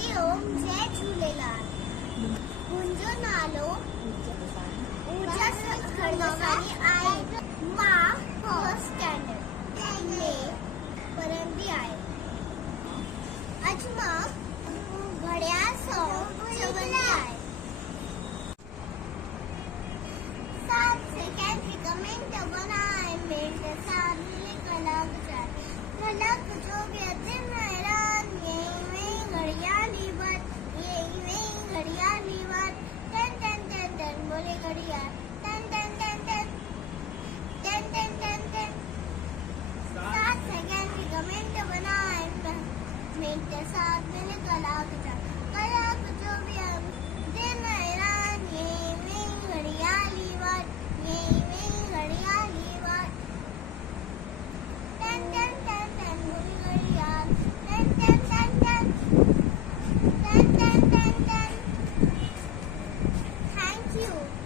हरिओम जय झूलेलाल। मुंहिंजो नालो ऊर्जा खड़वानी आहे। मां फर्स्ट स्टैंडर्ड में पढ़ंदी आहियां। अॼु मां घड़ियाल सौ चवंदी आहे। 7 सेकंड हिकु मिंट बनाए मिंट 7 मिली कलाक चाहे कलाक जो भी दिन हैरान ये घड़ियाली बात ये घड़ियाली बात टन टन टन टन बोले घड़ियाल टन टन टन टन टन टन टन टन 7 सेकंड हिकु मिंट बनाए मिंट 7 मिली कलाक चाहे कलाक जो भी दिन हैरान ये घड़ियाली बात ये घड़ियाली बात टन टन टन टन बोली घड़ियाल टन टन टन टन टन टन टन टन। Thank you.